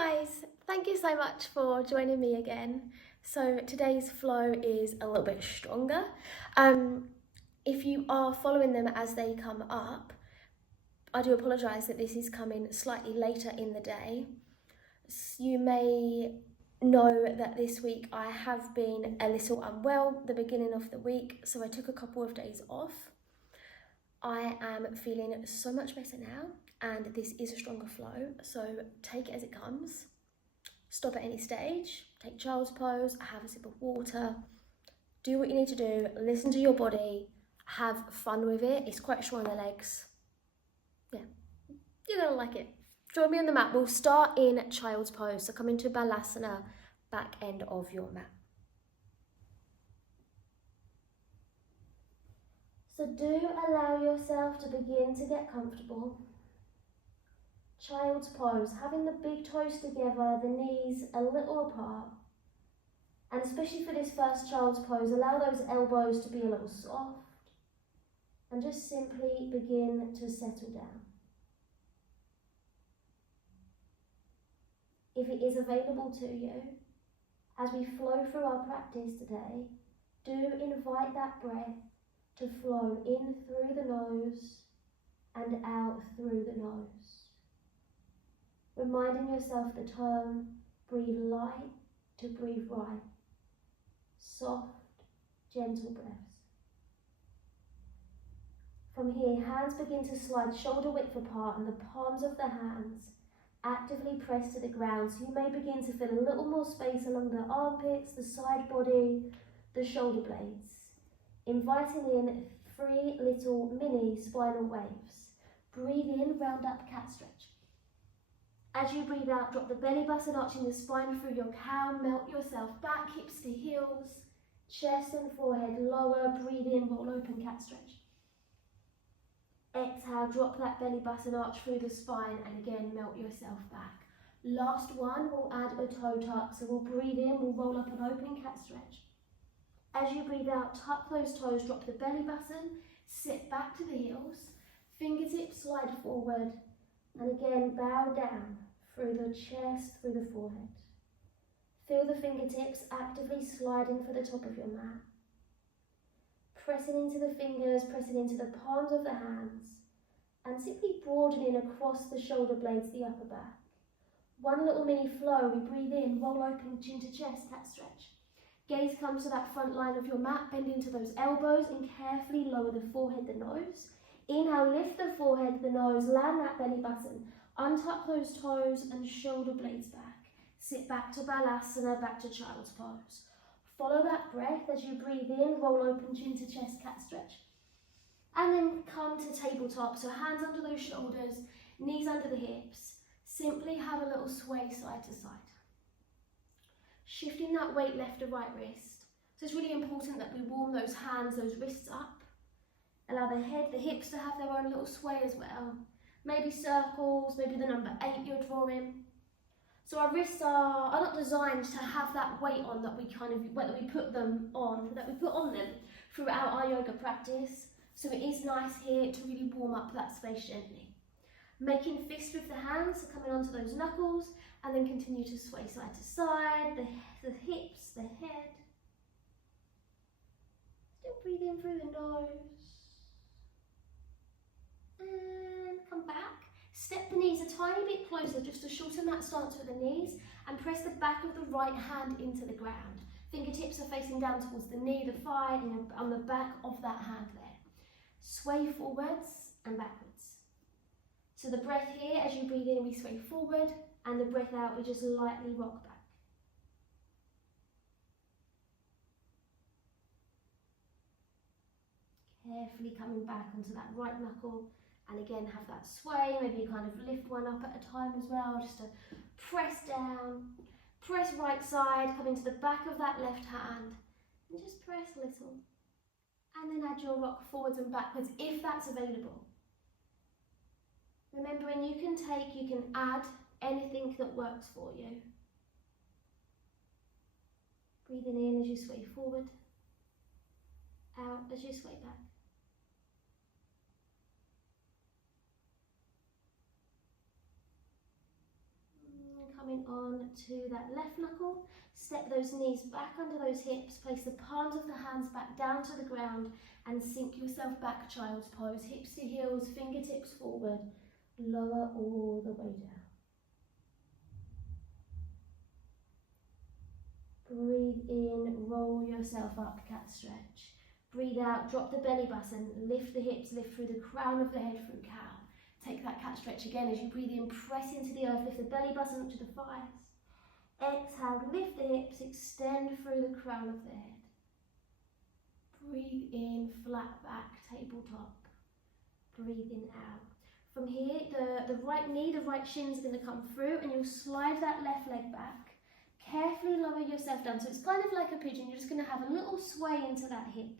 Guys, thank you so much for joining me again. So today's flow is a little bit stronger. If you are following them as they come up, I do apologise that this is coming slightly later in the day. You may know that this week I have been a little unwell the beginning of the week, so I took a couple of days off. I am feeling so much better now, and this is a stronger flow, so take it as it comes. Stop at any stage, take child's pose, have a sip of water, do what you need to do, listen to your body, have fun with it. It's quite strong on the legs. Yeah, you're gonna like it. Join me on the mat. We'll start in child's pose, so come into Balasana, back end of your mat. So do allow yourself to begin to get comfortable. Child's pose, having the big toes together, the knees a little apart. And especially for this first child's pose, allow those elbows to be a little soft. And just simply begin to settle down. If it is available to you, as we flow through our practice today, do invite that breath to flow in through the nose and out through the nose. Reminding yourself the term, breathe light to breathe right. Soft, gentle breaths. From here, hands begin to slide shoulder width apart and the palms of the hands actively press to the ground. So you may begin to feel a little more space along the armpits, the side body, the shoulder blades. Inviting in 3 little mini spinal waves. Breathe in, round up, cat stretch. As you breathe out, drop the belly button, arching the spine through your cow, melt yourself back, hips to heels, chest and forehead lower, breathe in, roll open, cat stretch. Exhale, drop that belly button, arch through the spine, and again, melt yourself back. Last one, we'll add a toe tuck, so we'll breathe in, we'll roll up and open, cat stretch. As you breathe out, tuck those toes, drop the belly button, sit back to the heels, fingertips slide forward, and again, bow down through the chest, through the forehead. Feel the fingertips actively sliding for the top of your mat. Pressing into the fingers, pressing into the palms of the hands, and simply broadening across the shoulder blades, the upper back. One little mini flow, we breathe in, roll open, chin to chest, cat stretch. Gaze comes to that front line of your mat, bend into those elbows and carefully lower the forehead, the nose. Inhale, lift the forehead, the nose, land that belly button. Untuck those toes and shoulder blades back. Sit back to Balasana, back to child's pose. Follow that breath as you breathe in, roll open, chin to chest, cat stretch. And then come to tabletop, so hands under those shoulders, knees under the hips. Simply have a little sway side to side. Shifting that weight left to right wrist. So it's really important that we warm those hands, those wrists up. Allow the head, the hips to have their own little sway as well. Maybe circles, maybe the number 8 you're drawing. So our wrists are not designed to have that weight on that we put on them throughout our yoga practice. So it is nice here to really warm up that space gently. Making fists with the hands, so coming onto those knuckles, and then continue to sway side to side, the hips, the head. Still breathe in through the nose. And come back. Step the knees a tiny bit closer just to shorten that stance with the knees, and press the back of the right hand into the ground. Fingertips are facing down towards the knee, the thigh, and on the back of that hand there. Sway forwards and backwards. So the breath here, as you breathe in, we sway forward, and the breath out, we just lightly rock back. Carefully coming back onto that right knuckle, and again have that sway. Maybe you kind of lift one up at a time as well, just to press down, press right side, come into the back of that left hand, and just press a little. And then add your rock forwards and backwards if that's available. Remembering you can add anything that works for you. Breathing in as you sway forward, out as you sway back. coming on to that left knuckle. Step those knees back under those hips. Place the palms of the hands back down to the ground and sink yourself back, child's pose. Hips to heels, fingertips forward. Lower all the way down. Breathe in, roll yourself up, cat stretch. Breathe out, drop the belly button, lift the hips, lift through the crown of the head through cow. Take that cat stretch again as you breathe in, press into the earth, lift the belly button up to the thighs. Exhale, lift the hips, extend through the crown of the head. Breathe in, flat back, tabletop. Breathe in out. From here, the right knee, the right shin is going to come through and you'll slide that left leg back. Carefully lower yourself down. So it's kind of like a pigeon. You're just going to have a little sway into that hip.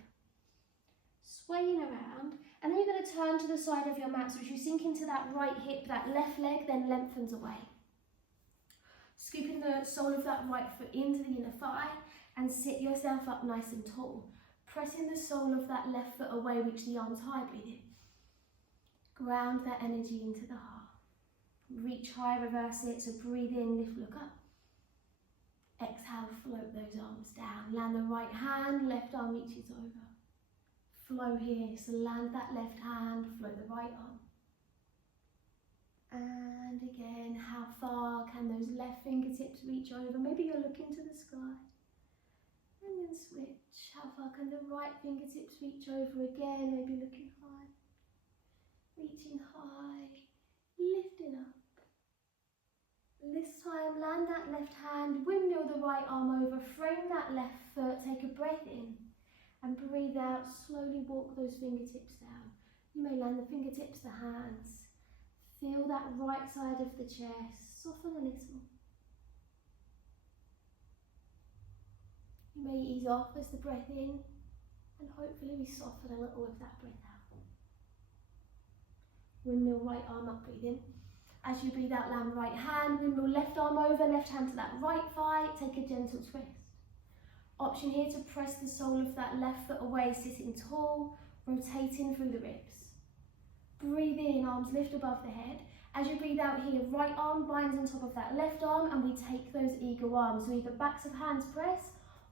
Swaying around. And then you're going to turn to the side of your mat. So as you sink into that right hip, that left leg then lengthens away. Scooping the sole of that right foot into the inner thigh and sit yourself up nice and tall. Pressing the sole of that left foot away, reach the arms high, breathe in. Ground that energy into the heart. Reach high, reverse it. So breathe in, lift, look up. Exhale, float those arms down. Land the right hand, left arm reaches over. Flow here, so land that left hand, float the right arm. And again, how far can those left fingertips reach over? Maybe you're looking to the sky. And then switch. How far can the right fingertips reach over again? Maybe looking high. Reaching high, lifting up. This time, land that left hand, windmill the right arm over, frame that left foot, take a breath in and breathe out, slowly walk those fingertips down. You may land the fingertips, the hands. Feel that right side of the chest, soften a little. You may ease off as the breath in and hopefully we soften a little with that breath out. Windmill right arm up, breathe in. As you breathe out, land right hand, windmill left arm over, left hand to that right thigh, take a gentle twist. Option here to press the sole of that left foot away, sitting tall, rotating through the ribs. Breathe in, arms lift above the head. As you breathe out here, right arm binds on top of that left arm and we take those eagle arms. So either backs of hands press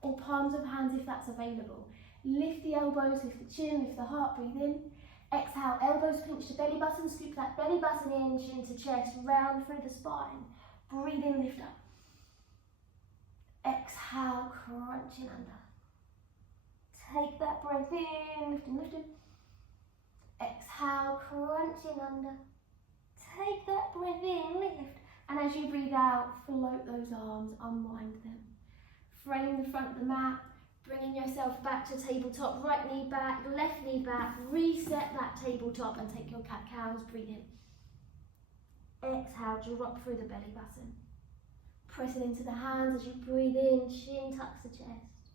or palms of hands if that's available. Lift the elbows, lift the chin, lift the heart, breathe in. Exhale, elbows pinch the belly button, scoop that belly button in, chin to chest, round through the spine. Breathe in, lift up. Exhale, crunching under. Take that breath in, lifting, lifting. Exhale, crunching under. Take that breath in, lift. And as you breathe out, float those arms, unwind them. Frame the front of the mat. Bringing yourself back to tabletop, right knee back, left knee back, reset that tabletop and take your cat-cows, breathe in. Exhale, drop through the belly button. Press it into the hands as you breathe in, chin tucks the chest.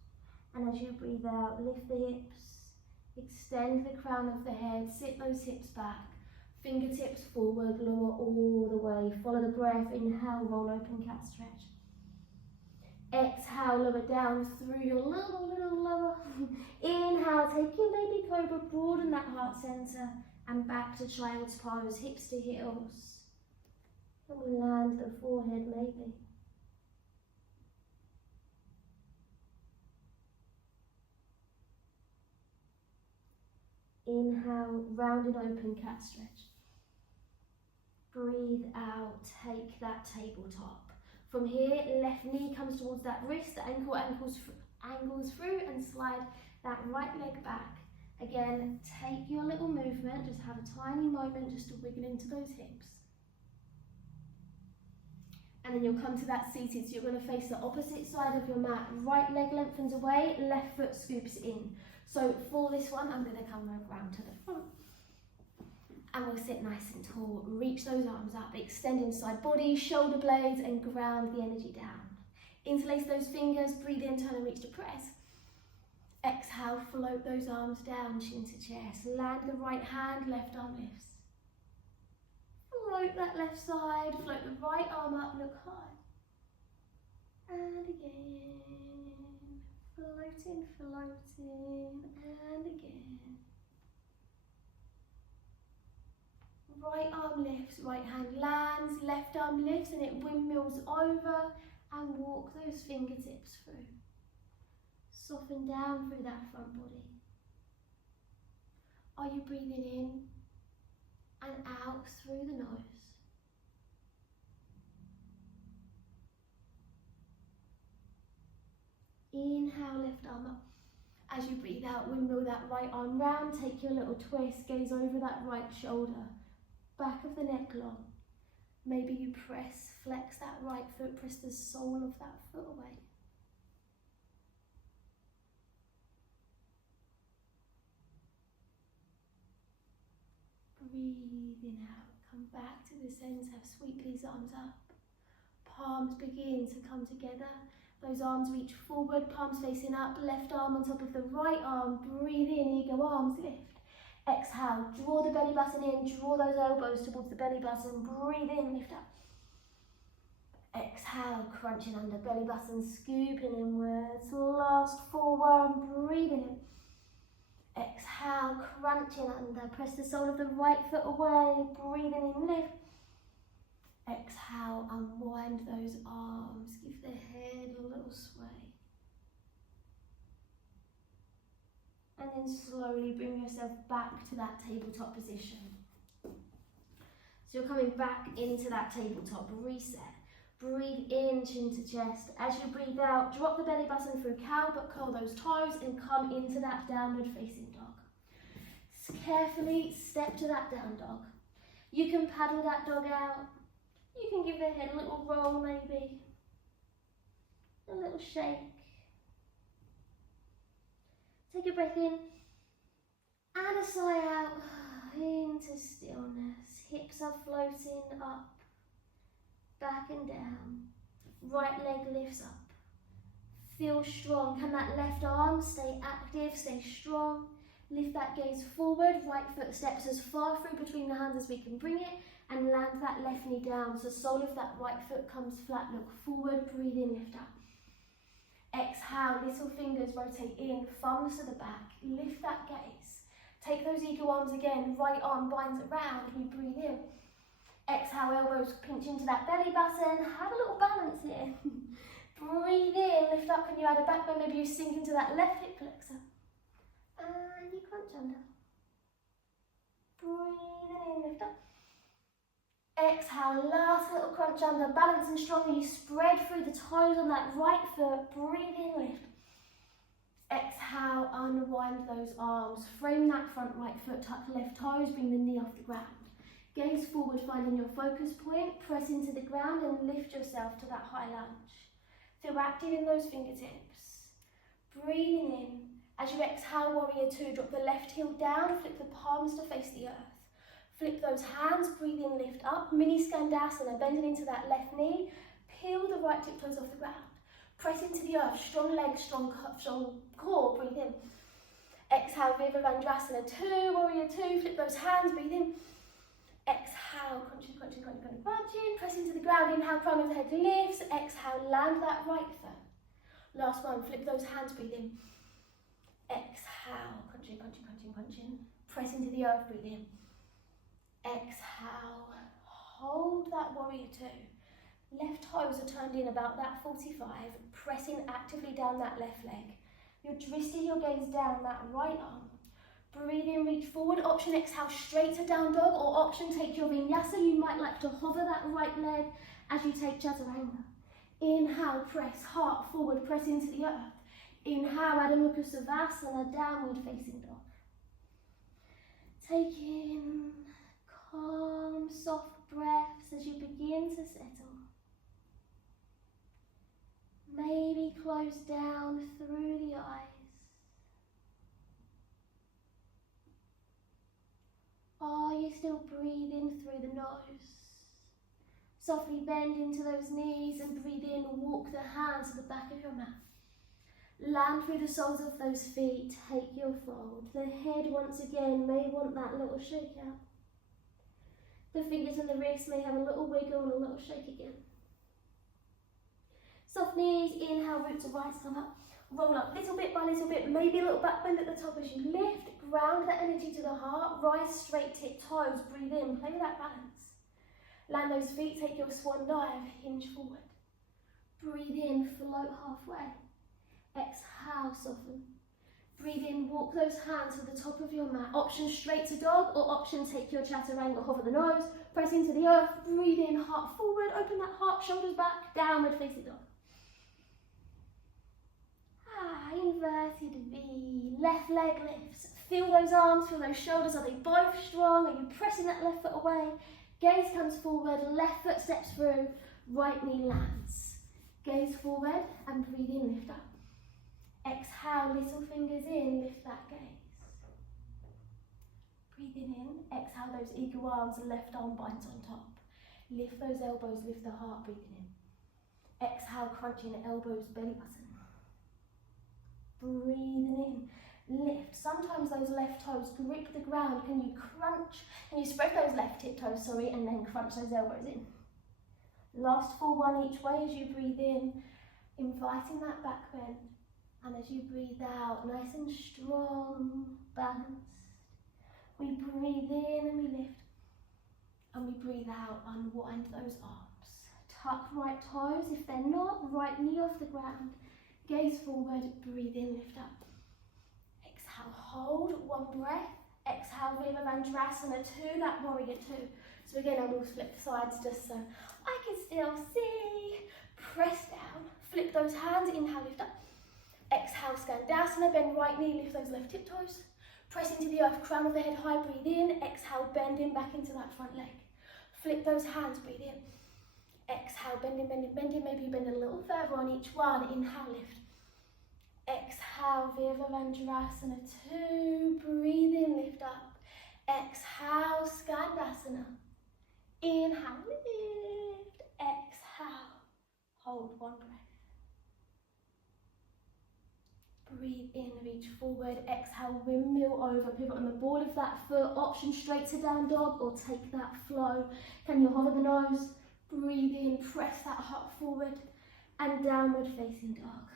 And as you breathe out, lift the hips, extend the crown of the head, sit those hips back, fingertips forward, lower all the way. Follow the breath, inhale, roll open, cat stretch. Exhale, lower down through your little lower. Inhale, take your baby cobra, broaden that heart center and back to child's pose, hips to heels. And we land the forehead maybe. Inhale, rounded open, cat stretch. Breathe out, take that tabletop. From here, left knee comes towards that wrist, the ankle angles through and slide that right leg back. Again, take your little movement, just have a tiny moment just to wiggle into those hips. And then you'll come to that seated, so you're going to face the opposite side of your mat. Right leg lengthens away, left foot scoops in. So for this one, I'm going to come around to the front. And we'll sit nice and tall, reach those arms up, extend inside body, shoulder blades, and ground the energy down. Interlace those fingers, breathe in, turn and reach to press. Exhale, float those arms down, chin to chest. Land the right hand, left arm lifts. Float that left side, float the right arm up, look high. And again, floating, and again. Right arm lifts, right hand lands, left left arm lifts and it windmills over, and walk those fingertips through. Soften down through that front body. Are you breathing in and out through the nose? Inhale, left arm up. As you breathe out, windmill that right arm round, take your little twist, gaze over that right shoulder, back of the neck long. Maybe you flex that right foot, press the sole of that foot away. Breathing out, come back to the centre, sweep these arms up. Palms begin to come together. Those arms reach forward, palms facing up, left arm on top of the right arm. Breathe in, ego arms lift. Exhale, draw the belly button in, draw those elbows towards the belly button. Breathe in, lift up. Exhale, crunching under, belly button scooping inwards. Last forward, breathing in. Exhale, crunching under, press the sole of the right foot away. Breathing in, lift. Exhale, unwind those arms, give the head a little sway. And then slowly bring yourself back to that tabletop position. So you're coming back into that tabletop, reset. Breathe in, chin to chest. As you breathe out, drop the belly button through cow, but curl those toes and come into that downward facing dog. Carefully step to that down dog. You can paddle that dog out. You can give the head a little roll maybe, a little shake. Take a breath in and a sigh out into stillness. Hips are floating up, back and down. Right leg lifts up. Feel strong. Can that left arm stay active, stay strong? Lift that gaze forward. Right foot steps as far through between the hands as we can bring it. And land that left knee down, so sole of that right foot comes flat, look forward, breathe in, lift up. Exhale, little fingers rotate in, thumbs to the back, lift that gaze. Take those eagle arms again, right arm binds around, we breathe in. Exhale, elbows pinch into that belly button, have a little balance here. Breathe in, lift up, can you add a back bend, maybe you sink into that left hip flexor. And you crunch under. Breathe in, lift up. Exhale, last little crunch under, balancing strongly, you spread through the toes on that right foot, breathe in, lift. Exhale, unwind those arms, frame that front right foot, tuck left toes, bring the knee off the ground. Gaze forward, finding your focus point, press into the ground and lift yourself to that high lunge. Feel active in those fingertips. Breathing in, as you exhale, warrior two, drop the left heel down, flip the palms to face the earth. Flip those hands, breathe in, lift up, mini skandasana, bending into that left knee, peel the right tiptoes off the ground. Press into the earth, strong legs, strong core, breathe in. Exhale, Virabhadrasana 2, warrior 2, flip those hands, breathe in. Exhale, crunching, crunching, crunching, crunching, crunching, press into the ground, inhale, crown of the head lifts, exhale, land that right foot. Last one, flip those hands, breathe in. Exhale, crunching, crunching, crunching, crunching, press into the earth, breathe in. Exhale, hold that warrior two. Left toes are turned in about that 45, pressing actively down that left leg. You're twisting your gaze down that right arm. Breathe in, reach forward. Option exhale straight to down dog, or option take your vinyasa. You might like to hover that right leg as you take chaturanga. Inhale, press, heart forward, press into the earth. Inhale, Adho Mukha Savasana, downward facing dog. Take in calm, soft breaths as you begin to settle. Maybe close down through the eyes. Are you still breathing through the nose? Softly bend into those knees and breathe in. Walk the hands to the back of your mat. Land through the soles of those feet. Take your fold. The head once again may want that little shake out. The fingers and the wrists may have a little wiggle and a little shake again. Soft knees, inhale, root to rise, come up. Roll up little bit by little bit, maybe a little back bend at the top as you lift. Ground that energy to the heart, rise straight, tip toes, breathe in, play that balance. Land those feet, take your swan dive, hinge forward. Breathe in, float halfway. Exhale, soften. Breathe in, walk those hands to the top of your mat. Option straight to dog or option take your chaturanga, hover the nose, press into the earth, breathe in, heart forward, open that heart, shoulders back, downward facing dog. Inverted V, left leg lifts. Feel those arms, feel those shoulders, are they both strong? Are you pressing that left foot away? Gaze comes forward, left foot steps through, right knee lands. Gaze forward and breathe in, lift up. Exhale, little fingers in, lift that gaze. Breathing in, exhale those eagle arms, left arm binds on top. Lift those elbows, lift the heart, breathing in. Exhale, crunching elbows, belly button. Breathing in, lift. Sometimes those left toes grip the ground. Can you crunch? Can you spread those left tip toes, and then crunch those elbows in? Last full one each way as you breathe in, inviting that back bend. And as you breathe out, nice and strong, balanced. We breathe in and we lift. And we breathe out, unwind those arms. Tuck right toes. If they're not, right knee off the ground. Gaze forward, breathe in, lift up. Exhale, hold, one breath. Exhale, Virabhadrasana 2, that warrior 2. So again, I will flip sides just so I can still see. Press down, flip those hands, inhale, lift up. Exhale, Skandasana, bend right knee, lift those left tip toes. Press into the earth, crown of the head high, breathe in. Exhale, bending back into that front leg. Flip those hands, breathe in. Exhale, bending, bending, bending. Maybe you bend a little further on each one. Inhale, lift. Exhale, Virabhadrasana 2. Breathe in, lift up. Exhale, Skandasana. Inhale, lift. Exhale. Hold, one breath. Breathe in, reach forward. Exhale, windmill over. Pivot on the ball of that foot. Option straight to down dog or take that flow. Can you hover the nose? Breathe in, press that heart forward and downward facing dog.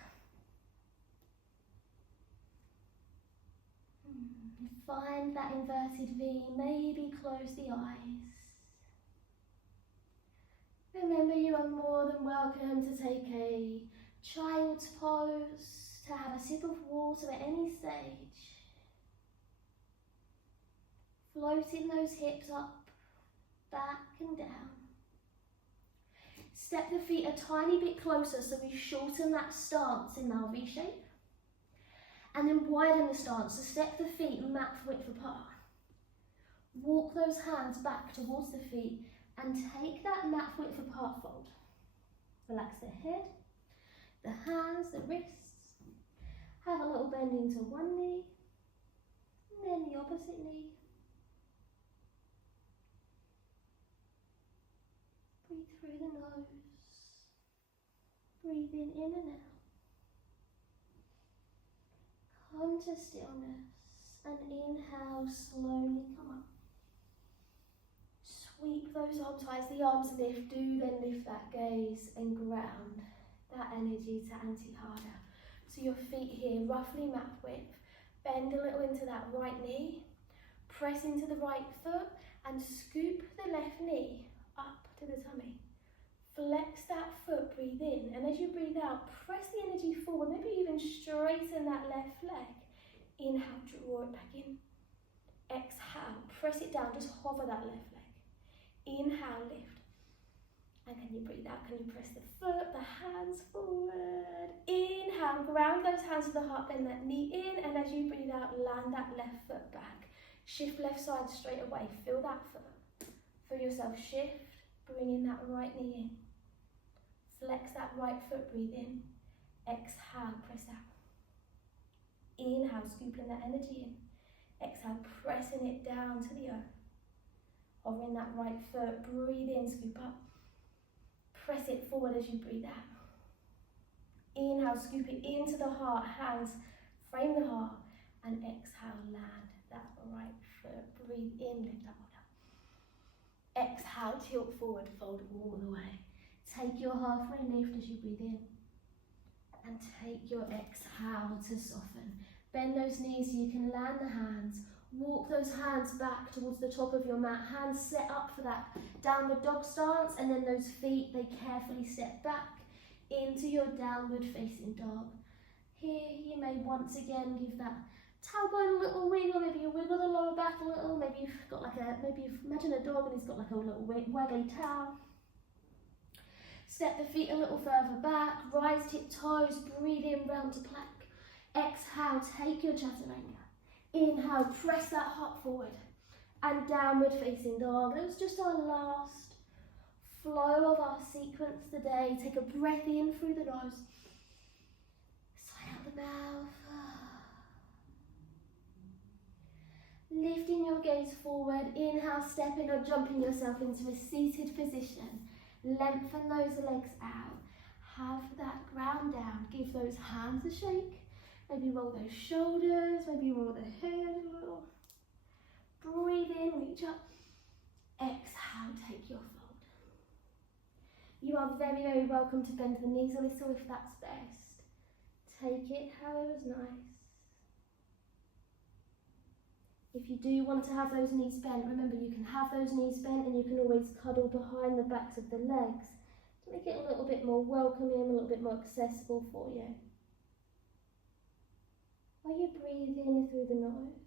Find that inverted V, maybe close the eyes. Remember, you are more than welcome to take a child's pose, to have a sip of water at any stage. Floating those hips up, back and down. Step the feet a tiny bit closer so we shorten that stance in our V shape. And then widen the stance, so step the feet mat width apart. Walk those hands back towards the feet and take that mat width apart fold. Relax the head, the hands, the wrists. Have a little bend into one knee, and then the opposite knee. Breathe through the nose. Breathing in and out. Come to stillness and inhale, slowly come up. Sweep those arms high as the arms lift. Do then lift that gaze and ground that energy to anti-harder. So your feet here, roughly mat width. Bend a little into that right knee. Press into the right foot and scoop the left knee up to the tummy. Flex that foot, breathe in, and as you breathe out, press the energy forward, maybe even straighten that left leg. Inhale, draw it back in. Exhale, press it down, just hover that left leg. Inhale, lift. And can you breathe out? Can you press the foot, the hands forward? Inhale, ground those hands to the heart, bend that knee in, and as you breathe out, land that left foot back. Shift left side straight away, feel that foot. Feel yourself shift, bring in that right knee in. Flex that right foot, breathe in. Exhale, press out. Inhale, scooping that energy in. Exhale, pressing it down to the earth. Hovering that right foot, breathe in, scoop up. Press it forward as you breathe out. Inhale, scoop it into the heart, hands, frame the heart. And exhale, land that right foot. Breathe in, lift up, hold up. Exhale, tilt forward, fold all the way. Take your halfway lift as you breathe in. And take your exhale to soften. Bend those knees so you can land the hands. Walk those hands back towards the top of your mat. Hands set up for that downward dog stance, and then those feet, they carefully step back into your downward facing dog. Here you may once again give that tailbone a little wiggle. Maybe you wiggle the lower back a little. Maybe you've got imagine a dog and he's got like a little waggly tail. Step the feet a little further back. Rise tip toes. Breathe in round to plank. Exhale, take your chaturanga. Inhale, press that heart forward. And downward facing dog. That was just our last flow of our sequence today. Take a breath in through the nose. Sigh out the mouth. Lifting your gaze forward. Inhale, stepping or jumping yourself into a seated position. Lengthen those legs out. Have that ground down. Give those hands a shake. Maybe roll those shoulders. Maybe roll the head a little. Breathe in, reach up. Exhale, take your fold. You are very, very welcome to bend the knees a little if that's best. Take it however's nice. If you do want to have those knees bent, remember you can have those knees bent and you can always cuddle behind the backs of the legs to make it a little bit more welcoming, a little bit more accessible for you. While you breathe in through the nose.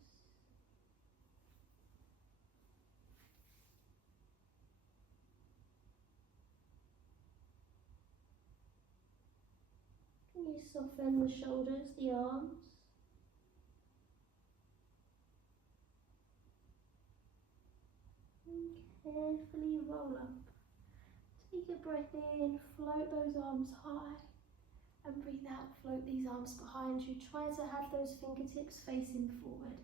Can you soften the shoulders, the arms? Carefully roll up. Take a breath in, float those arms high, and breathe out, float these arms behind you. Try to have those fingertips facing forward.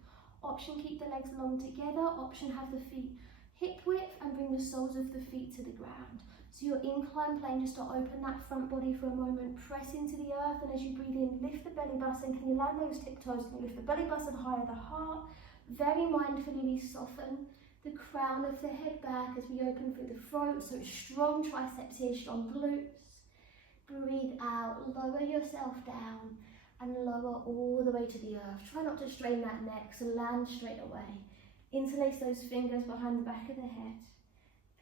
Option, keep the legs long together. Option, have the feet hip width and bring the soles of the feet to the ground. So your incline plane, just to open that front body for a moment, press into the earth, and as you breathe in, lift the belly button. Can you land those tiptoes? Can you lift the belly button higher the heart? Very mindfully we soften the crown of the head back as we open through the throat, so strong triceps here, strong glutes. Breathe out, lower yourself down and lower all the way to the earth. Try not to strain that neck, so land straight away. Interlace those fingers behind the back of the head.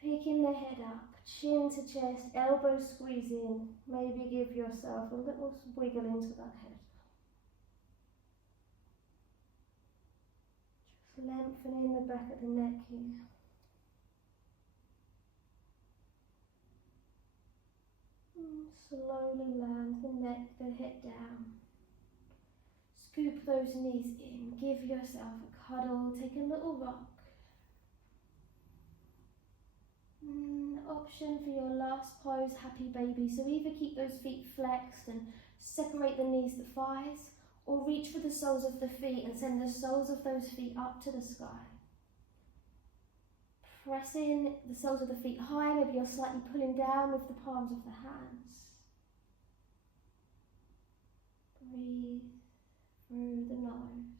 Picking the head up, chin to chest, elbows squeeze in. Maybe give yourself a little wiggle into that head. Lengthening the back of the neck here. Slowly land the neck, the head down. Scoop those knees in. Give yourself a cuddle. Take a little rock. Option for your last pose, happy baby. So either keep those feet flexed and separate the knees, the thighs, or reach for the soles of the feet and send the soles of those feet up to the sky. Pressing the soles of the feet high, maybe you're slightly pulling down with the palms of the hands. Breathe through the nose.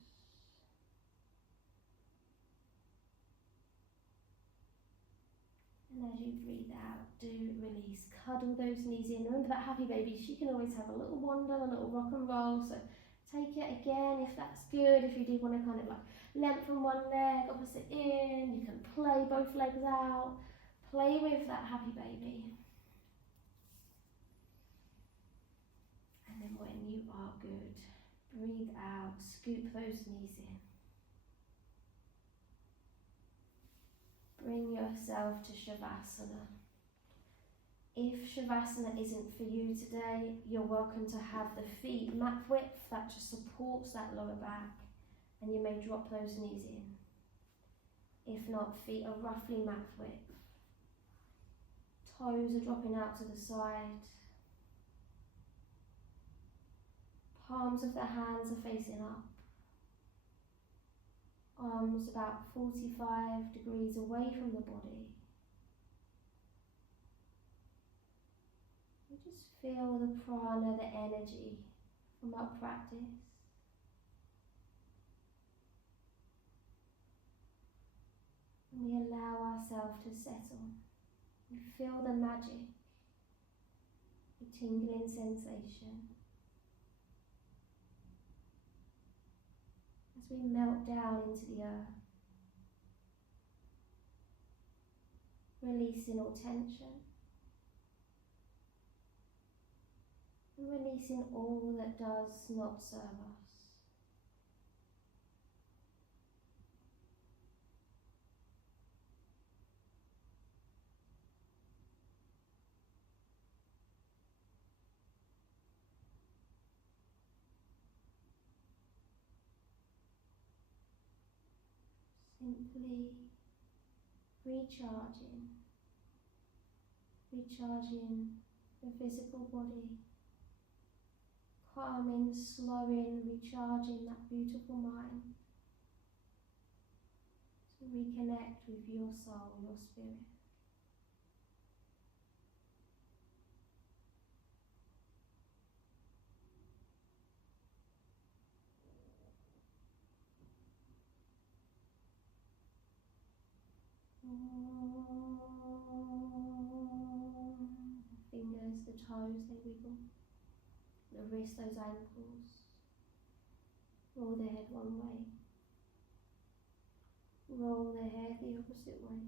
And as you breathe out, do release. Cuddle those knees in. Remember that happy baby, she can always have a little wander, a little rock and roll. So take it again if that's good. If you do want to kind of like lengthen one leg, opposite in, you can play both legs out. Play with that happy baby. And then when you are good, breathe out, scoop those knees in. Bring yourself to Shavasana. If Shavasana isn't for you today, you're welcome to have the feet mat width, that just supports that lower back, and you may drop those knees in. If not, feet are roughly mat width. Toes are dropping out to the side. Palms of the hands are facing up. Arms about 45 degrees away from the body. You just feel the prana, the energy from our practice. And we allow ourselves to settle. We feel the magic, the tingling sensation. as we melt down into the earth, releasing all tension and releasing all that does not serve us. Simply recharging the physical body, calming, slowing, recharging that beautiful mind to reconnect with your soul, your spirit. The fingers, the toes, they wiggle. The wrists, those ankles. Roll the head one way. Roll the head the opposite way.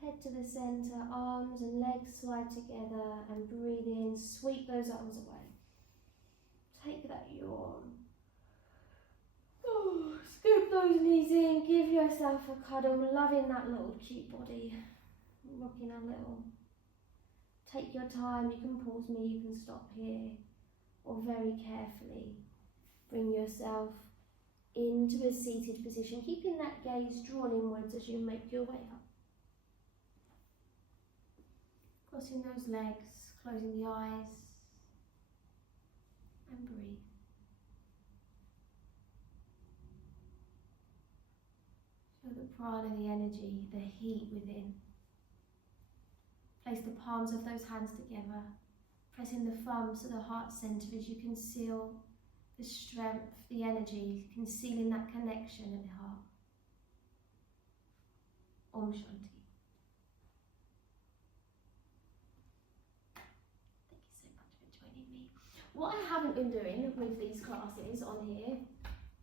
Head to the centre, arms and legs slide together, and breathe in, sweep those arms away. Take that yawn. Oh, scoop those knees in, give yourself a cuddle, loving that little cute body, rocking a little. Take your time, you can pause me, you can stop here, or very carefully bring yourself into a seated position, keeping that gaze drawn inwards as you make your way up. Crossing those legs, closing the eyes, and breathe. Feel the prana, the energy, the heat within. Place the palms of those hands together, pressing the thumbs to the heart centre as you conceal the strength, the energy, concealing that connection at the heart. Om Shanti. Thank you so much for joining me. What I haven't been doing with these classes on here,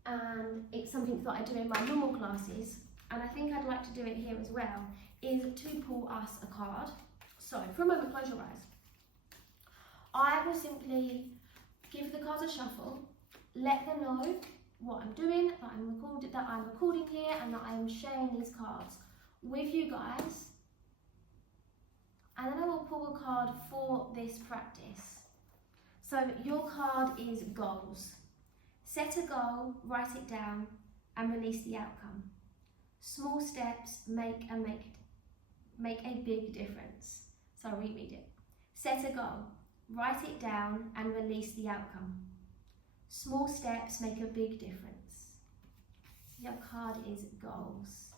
and it's something that I do in my normal classes, and I think I'd like to do it here as well, is to pull us a card. So, for a moment, close your eyes. I will simply give the cards a shuffle, let them know what I'm doing, that I'm recording here, and that I am sharing these cards with you guys. And then I will pull a card for this practice. So your card is goals. Set a goal, write it down, and release the outcome. Small steps make a big difference. So I'll reread it. Set a goal, write it down, and release the outcome. Small steps make a big difference. Your card is goals.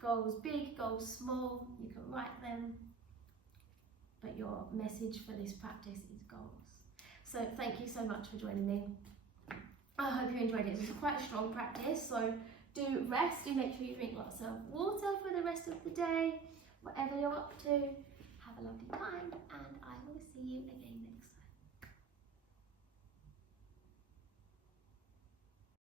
Goals big, goals small, you can write them, but your message for this practice is goals. So thank you so much for joining me. I hope you enjoyed it. This is quite a strong practice, so do rest, do make sure you drink lots of water for the rest of the day, whatever you're up to. Have a lovely time, and I will see you again next time.